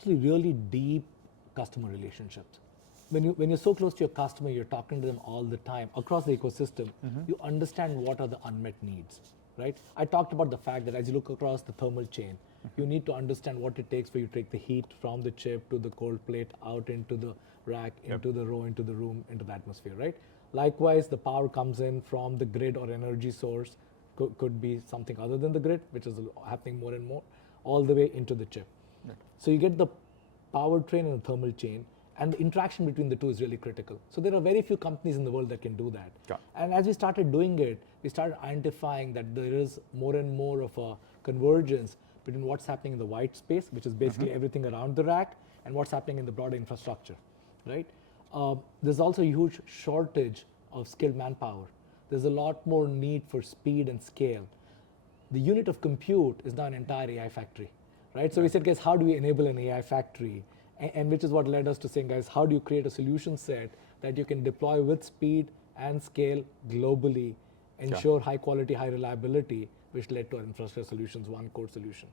actually really deep customer relationships. When you're so close to your customer, you're talking to them all the time across the ecosystem, you understand what are the unmet needs, right? I talked about the fact that as you look across the thermal chain, you need to understand what it takes for you to take the heat from the chip to the cold plate, out into the rack, into the row, into the room, into the atmosphere, right? Likewise, the power comes in from the grid or energy source, could be something other than the grid, which is happening more and more, all the way into the chip. Right. So you get the powertrain and the thermal chain, and the interaction between the two is really critical. So there are very few companies in the world that can do that. And as we started doing it, we started identifying that there is more and more of a convergence between what's happening in the white space, which is basically everything around the rack, and what's happening in the broader infrastructure, right? There's also a huge shortage of skilled manpower. There's a lot more need for speed and scale. The unit of compute is now an entire AI factory, right? So we said, guys, how do we enable an AI factory? And which is what led us to saying, guys, how do you create a solution set that you can deploy with speed and scale globally, ensure high quality, high reliability, which led to our infrastructure solutions, one core solution.